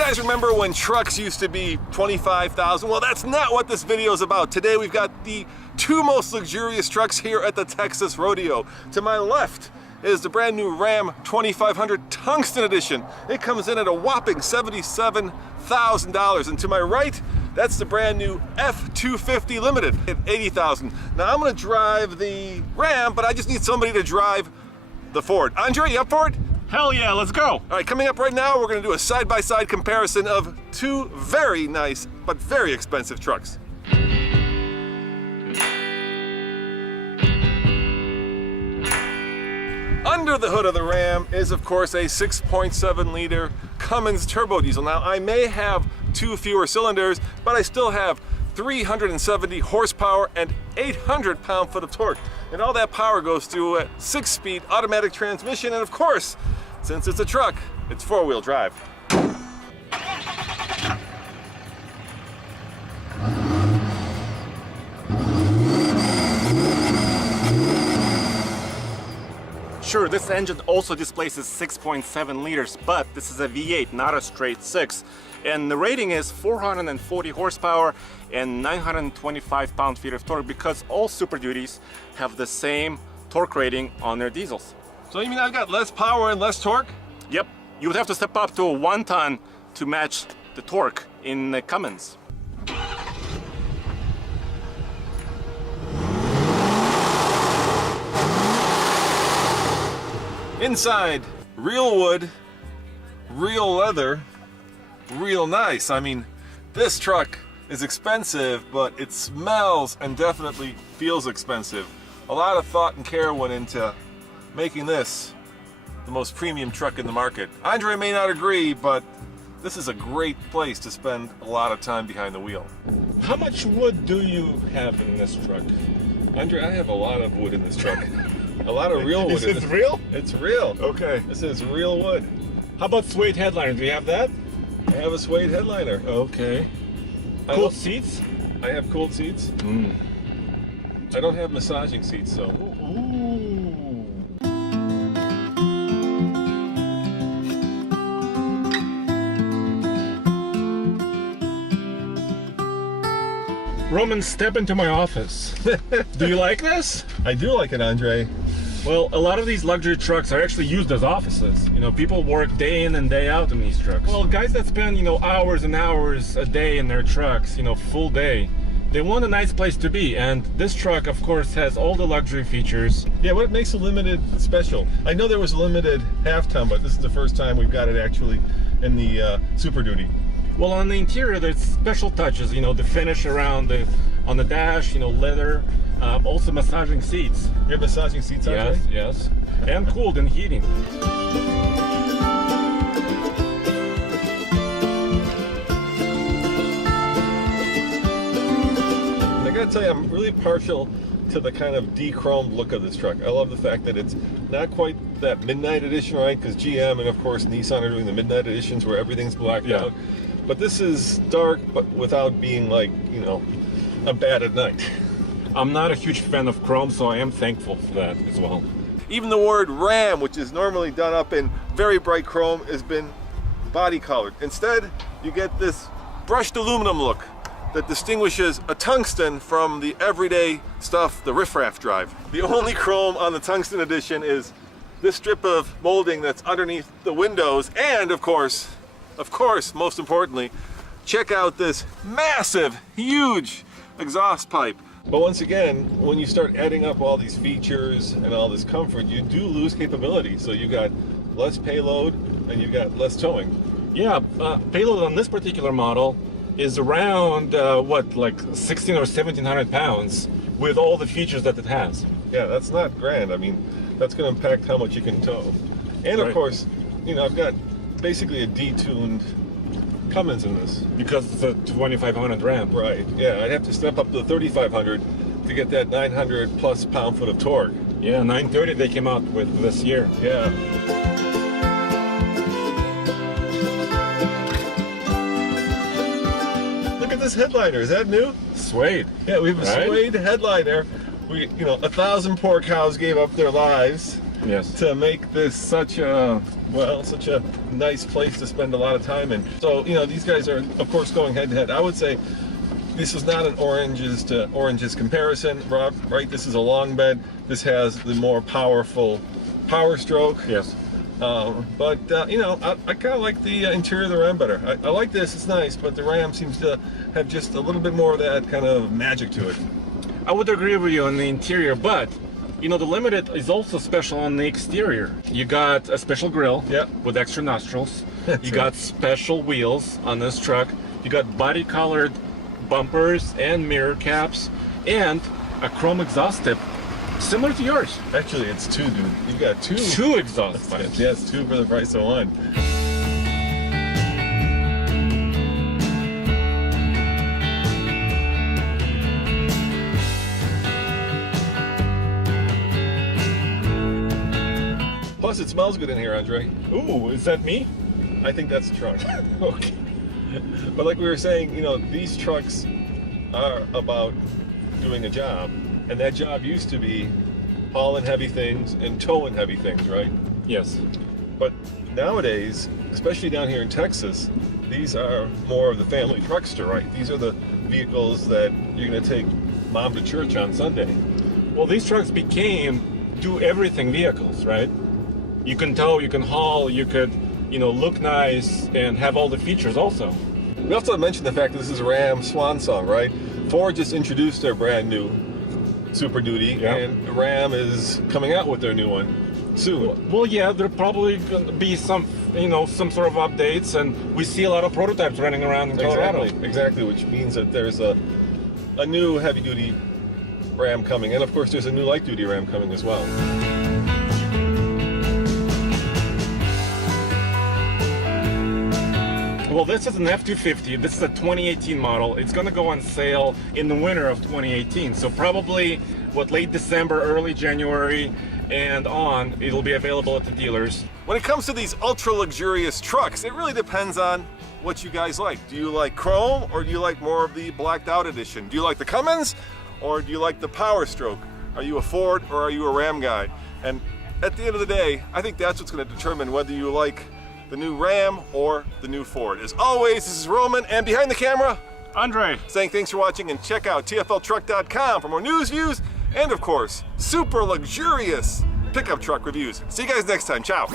guys remember when trucks used to be $25,000? Well, that's not what this video is about. Today we've got the two most luxurious trucks here at the Texas Rodeo. To my left is the brand new Ram 2500 Tungsten Edition. It comes in at a whopping $77,000. And to my right, that's the brand new F250 Limited at $80,000. Now I'm gonna drive the Ram, but I just need somebody to drive the Ford. Andre, you up for it? Hell yeah, let's go. All right, coming up right now, we're gonna do a side-by-side comparison of two very nice, but very expensive trucks. Under the hood of the Ram is, of course, a 6.7 liter Cummins turbo diesel. Now, I may have two fewer cylinders, but I still have 370 horsepower and 800 pound-foot of torque. And all that power goes through a 6-speed automatic transmission, and of course, since it's a truck, it's 4-wheel drive. Sure, this engine also displaces 6.7 liters, but this is a V8, not a straight 6. And the rating is 440 horsepower and 925 pound-feet of torque because all Super Duties have the same torque rating on their diesels. So you mean I've got less power and less torque? Yep, you would have to step up to a 1 ton to match the torque in the Cummins. Inside, real wood, real leather, real nice. I mean, this truck is expensive, but it smells and definitely feels expensive. A lot of thought and care went into making this the most premium truck in the market. Andre may not agree, but this is a great place to spend a lot of time behind the wheel. How much wood do you have in this truck? Andre, I have a lot of wood in this truck. A lot of real wood. Is it real? It's real. Okay. This is real wood. How about suede headliner? Do you have that? I have a suede headliner. Okay. Cooled seats? I have cooled seats. I don't have massaging seats, so. Ooh. Roman, step into my office. Do you like this? I do like it, Andre. Well, a lot of these luxury trucks are actually used as offices. You know, people work day in and day out in these trucks. Well, guys that spend, hours and hours a day in their trucks, full day, they want a nice place to be. And this truck, of course, has all the luxury features. Yeah, what makes a limited special? I know there was a limited half-ton, but this is the first time we've got it actually in the Super Duty. Well, on the interior, there's special touches, the finish on the dash, leather, also massaging seats. You have massaging seats, Andre? Yes, and cooled and heating. I gotta tell you, I'm really partial to the kind of de-chromed look of this truck. I love the fact that it's not quite that midnight edition, right? Because GM and of course Nissan are doing the midnight editions where everything's blacked out. But this is dark, but without being like, a bad at night. I'm not a huge fan of chrome, so I am thankful for that as well. Even the word Ram, which is normally done up in very bright chrome, has been body colored. Instead, you get this brushed aluminum look that distinguishes a tungsten from the everyday stuff the riffraff drive. The only chrome on the Tungsten Edition is this strip of molding that's underneath the windows, and of course, most importantly, check out this massive, huge exhaust pipe. But once again, when you start adding up all these features and all this comfort, you do lose capability. So you got less payload and you got less towing. Yeah, payload on this particular model is around, like 16 or 1700 pounds with all the features that it has. Yeah, that's not grand. I mean, that's going to impact how much you can tow. And of course, I've got basically a detuned Cummins in this. Because it's a 2500 Ram. Right, yeah, I'd have to step up to the 3500 to get that 900 plus pound-foot of torque. Yeah, 930 they came out with this year. Yeah. Look at this headliner, is that new? Suede. Yeah, we have a suede headliner. We, 1,000 poor cows gave up their lives Yes. to make this such a nice place to spend a lot of time in. So, you know, these guys are, of course, going head to head. I would say this is not an oranges to oranges comparison, Rob, right? This is a long bed. This has the more powerful power stroke. Yes. But you know, I kind of like the interior of the Ram better. I like this, it's nice, but the Ram seems to have just a little bit more of that kind of magic to it. I would agree with you on the interior, but you know, the Limited is also special on the exterior. You got a special grille, Yep. with extra nostrils. That's You right. got special wheels on this truck. You got body colored bumpers and mirror caps, and a chrome exhaust tip similar to yours. Actually, it's two, dude. You got two. Two exhaust pipes. Yes, two for the price of one. Plus, it smells good in here, Andre. Ooh, is that me? I think that's the truck. Okay. But like we were saying, you know, these trucks are about doing a job, and that job used to be hauling heavy things and towing heavy things, right? Yes. But nowadays, especially down here in Texas, these are more of the family truckster, right? These are the vehicles that you're going to take mom to church on Sunday. Well, these trucks became do everything vehicles, right? You can tow, you can haul, you could, you know, look nice and have all the features also. We also mentioned the fact that this is a Ram swan song, right? Ford just introduced their brand new Super Duty, Yeah. and Ram is coming out with their new one soon. Well, yeah, there probably gonna be some, you know, some sort of updates, and we see a lot of prototypes running around in Colorado. Exactly, which means that there's a new heavy-duty Ram coming, and of course there's a new light-duty Ram coming as well. Well, this is an F250. This is a 2018 model. It's going to go on sale in the winter of 2018. So probably, late December, early January, and on, it'll be available at the dealers. When it comes to these ultra-luxurious trucks, it really depends on what you guys like. Do you like chrome, or do you like more of the blacked out edition? Do you like the Cummins, or do you like the Power Stroke? Are you a Ford, or are you a Ram guy? And at the end of the day, I think that's what's going to determine whether you like the new Ram or the new Ford. As always, this is Roman, and behind the camera, Andre. saying thanks for watching, and check out tfltruck.com for more news, views, and of course, super luxurious pickup truck reviews. See you guys next time. Ciao.